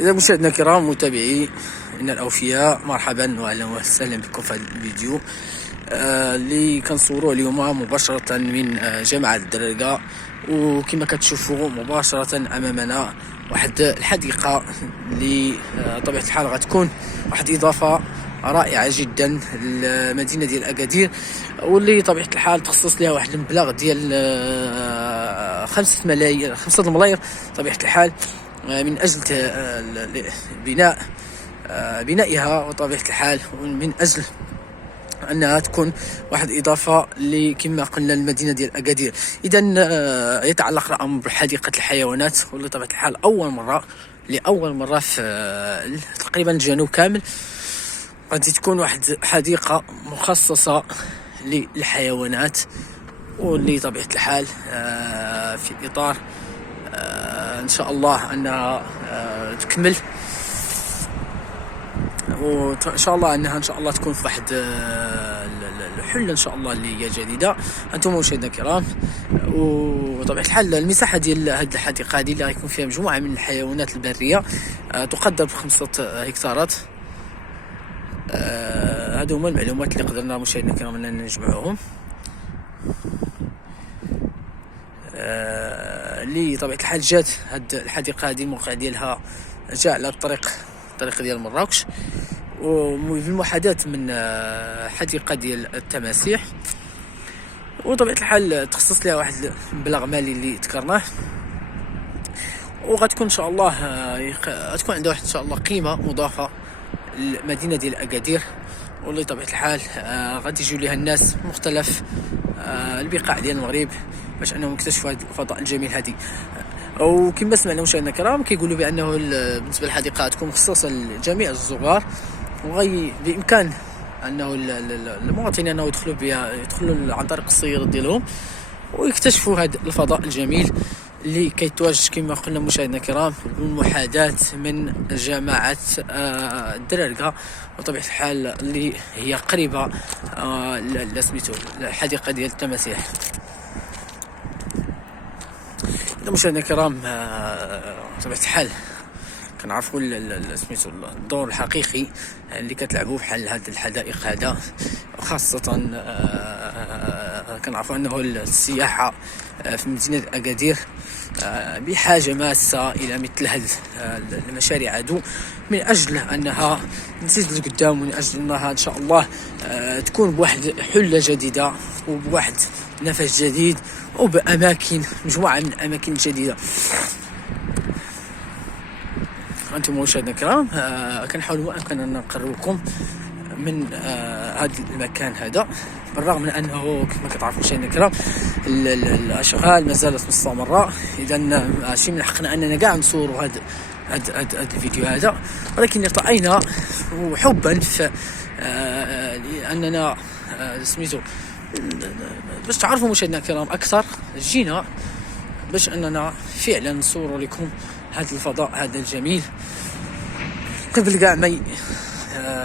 إذا مشاهدينا الكرام متابعي إن الأوفياء، مرحبا وأهلا وسهلا بكم في هذا الفيديو اللي كنصوروه اليوم مباشرة من جامعة الدرارقة. وكما كتشوفوا مباشرة أمامنا واحد الحديقة اللي طبيعة الحال غتكون واحد إضافة رائعة جدا للمدينة ديال أكادير، واللي طبيعة الحال تخصص لها واحد المبلغ ديال 5 الملايير طبيعة الحال من أجل بنائها، وطبيعة الحال من أجل أنها تكون واحد إضافة كما قلنا المدينة ديال أكادير. إذا يتعلق الأمر بحديقة الحيوانات، واللي طبيعة الحال لأول مرة في تقريبا الجنوب كامل غادي تكون واحد حديقة مخصصة للحيوانات، واللي طبيعة الحال في إطار إن شاء الله أنها تكمل، وإن شاء الله أنها إن شاء الله تكون في واحد الحلة إن شاء الله اللي هي جديدة. أنتم مشاهدينا الكرام، وطبيعة الحال المساحة ديال هذه الحديقة هذه اللي غيكون فيها مجموعة من الحيوانات البرية تقدر ب5 هكتارات. هادو هما المعلومات اللي قدرنا مشاهدينا الكرام أننا نجمعوهم، اللي طبيعة الحال جات هاد الحديقة هذه الموقع ديالها جاء على الطريق ديال مراكش، وبالمحاذاة من حديقة ديال التماسيح، وطبيعة الحال تخصص لها واحد المبلغ مالي اللي ذكرناه، وغتكون ان شاء الله غتكون عندها واحد ان شاء الله قيمة مضافة للمدينة ديال أكادير، واللي طبيعة الحال غادي يجيو لها الناس مختلف البقاع ديال المغرب باش انهم يكتشفوا هذا الفضاء الجميل هذه. وكما سمعنا مشاهدينا الكرام كيقولوا بانه بالنسبه للحديقه تكون مخصصه لجميع الصغار، وغي بامكان انه المواطنين انه يدخلوا عن طريق السيارات ديالهم ويكتشفوا هذا الفضاء الجميل اللي كيتواجد كما قلنا مشاهدينا الكرام بالمحاذاة من جامعة الدرارقة، وطبيعة الحال اللي هي قريبة لسميتو الحديقة ديال التماسيح. مشاهدينا الكرام بطبيعة الحال كنعرفوا سميتو الدور الحقيقي اللي كتلعبوا بحال هاد الحدائق هذا، خاصة كنعرفوا انه السياحة في مدينة أكادير بحاجة ماسة الى مثل هاد المشاريع هادو، من اجل انها تزيد لقدام، ومن اجل انها ان شاء الله تكون بواحد حلة جديدة وبواحد نفس جديد وبأماكن مجموعة من الأماكن الجديدة. أنتم مشاهدينا الكرام كنحاول ما أمكن أن نقرب لكم من هذا المكان هذا، بالرغم من أنه كما كتعرفوا مشاهدينا الكرام الأشغال ما زالت مستمرة. إذا ماشي من حقنا أننا كاع نصوروا هذا الفيديو هذا، ولكن رأينا حبا في أننا سميتو باش تعرفوا مشاهدينا الكرام اكثر، جينا باش اننا فعلا نصور لكم هذا الفضاء هذا الجميل قبل كاع ما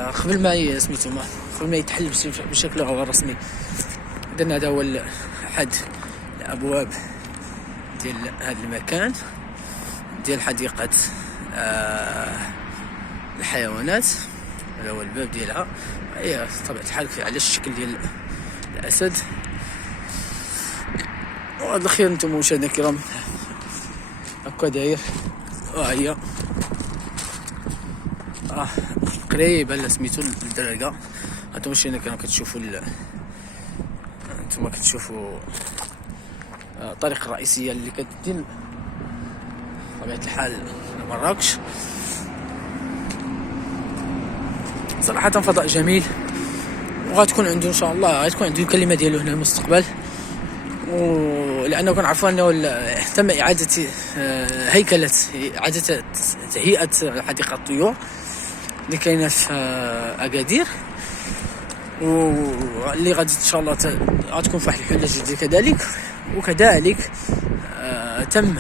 قبل ما يتحل بشكل غير رسمي. اذا هذا هو احد الابواب ديال هذا المكان ديال حديقة الحيوانات. هذا هو الباب ديالها، هي طبيعة الحال على الشكل ديال الأسد. وهذا الأخير انتم مشاهدينا الكرام هكا داير، هي قريبة لسميتو الدرارقة. انتم مشاهدينا الكرام كتشوفوا انتم كتشوفوا الطريق الرئيسية اللي كتدي طبيعة الحال لمراكش. صراحة فضاء جميل، وغتكون عنده ان شاء الله غتكون عنده الكلمه ديالو هنا المستقبل، ولانه كنعرفوا انه تم اعاده هيكله اعاده تهيئه حديقه الطيور اللي كاينه في أكادير، واللي غادي ان شاء الله غتكون في واحد الحله جديده كذلك. وكذلك تم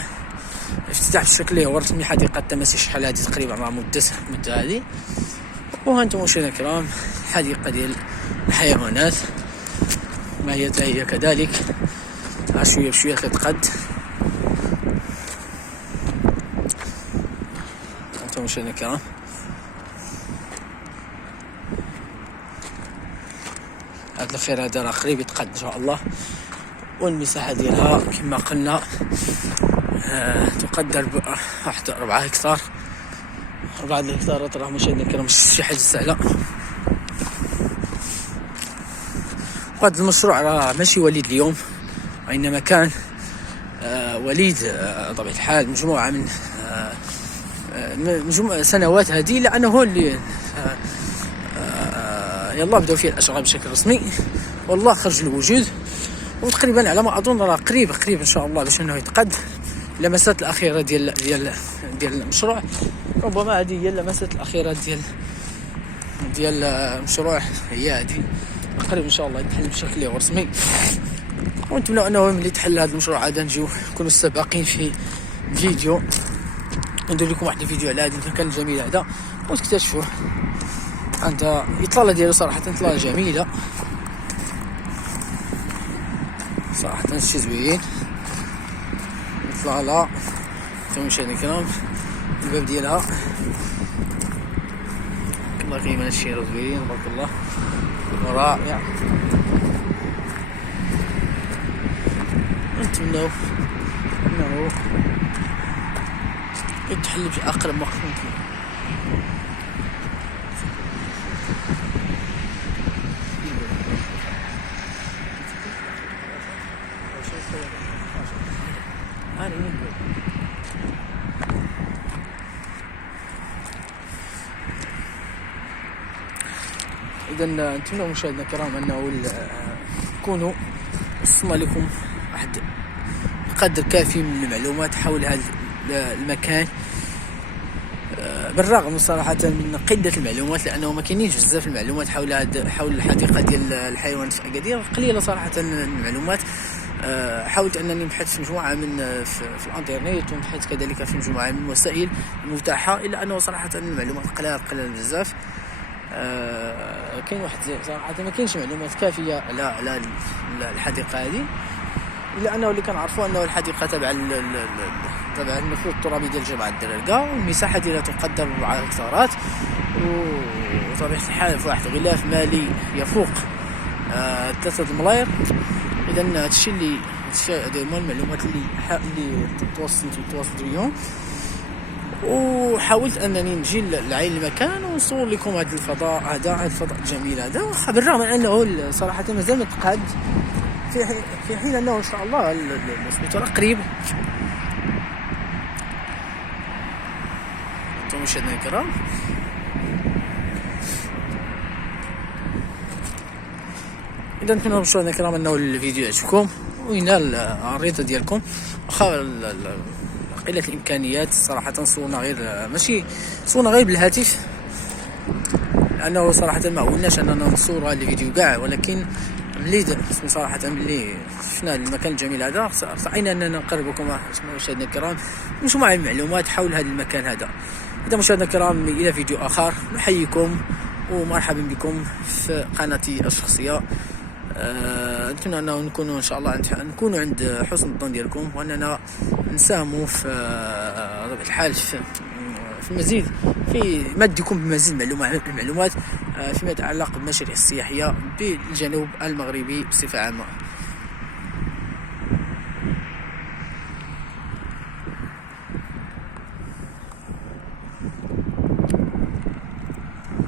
افتتاح بشكل اللي هو رسمي حديقه التماسيح شحال هذه تقريبا مع مده هذه. وهانتم مشاهدينا الكرام الحديقة ديال الحيوانات ما هي كذلك شوية بشوية كتقد. انتم مشاهدينا الكرام. هذا الخير هذا راه قريب يتقاد ان شاء الله، والمساحه ديالها كما قلنا تقدر بواحد 4 هكتار. 4 الهكتارات راه مشاهدينا الكرام مش شي حاجه سهله. وهذا المشروع راه ماشي وليد اليوم، وانما كان وليد بطبيعه الحال مجموعه من سنوات هذه، لانه هو اللي يلا بداو فيه الاشغال بشكل رسمي والله خرج الوجود. وتقريبا على ما اظن راه قريب ان شاء الله باش انه يتقد. اللمسات الاخيره ديال المشروع، ربما هذه هي اللمسات الاخيره ديال المشروع، هي هذه قريب ان شاء الله يتحل بشكل رسمي. ونتمنى انه ملي يتحل هذا المشروع عاد نجيو نكونوا السابقين في فيديو، ندير لكم واحد الفيديو على هذا المكان الجميل هذا وتكتشفوه. عندها اطلاله ديالو صراحه اطلاله جميله صراحه، شي زوين اطلاله. انتم مشاهدينا الكرام الباب ديالها الله يقيم هاد الشيء زوين تبارك الله ورائع. نتمنوا انه يتحل في اقرب وقت ممكن. إذا نتمنى مشاهدينا الكرام أنه يكونوا وصلنا لكم واحد قدر كافي من المعلومات حول هذا المكان، بالرغم صراحة من قلة المعلومات، لأنه ما كاينينش بزاف المعلومات حول الحديقة ديال الحيوانات في أكادير. قليلة صراحة المعلومات. حاولت أنني نبحث في مجموعة من في الانترنت، ونبحث كذلك في مجموعة من الوسائل المتاحة، إلا أنه صراحة المعلومات قليلة بزاف. كاين واحد صراحة ما كاينش معلومات كافية على الحديقة هذه، إلا أنه اللي كنعرفوا أنه الحديقة تبع المخزون الترابي ديال جامعة الدرارقة، والمساحة ديالها تقدر ب4 هكتارات، وطبيعة الحال في واحد غلاف مالي يفوق 3 الملاير. إذا هادشي هما المعلومات اللي تواصلت اليوم، وحاولت انني نجي لعين المكان ونصور لكم هذا الفضاء الجميل هذا، بالرغم من انه صراحه مازال متقاد، في حين انه ان شاء الله السبيطار قريب. انتم مشاهدينا الكرام اذا نتمنى مشاهدينا الكرام انه الفيديو يعجبكم وينال الرضا ديالكم. واخا قلة الامكانيات صراحه صورنا غير بالهاتف، لانه صراحه ما عودناش اننا نصور هذا الفيديو كاع، ولكن ملي صراحه ملي شفنا المكان الجميل هذا سعينا اننا نقربكم مشاهدينا الكرام مجموعه من المعلومات حول هذا المكان هذا. اذا مشاهدينا الكرام الى فيديو اخر، نحييكم ومرحبا بكم في قناتي الشخصيه. نتمنى انه نكونوا ان شاء الله نكونوا عند حسن الظن ديالكم، واننا نساهموا في طبيعه الحال في المزيد في مدكم بمزيد المعلومات فيما يتعلق بالمشاريع السياحيه بالجنوب المغربي بصفه عامه.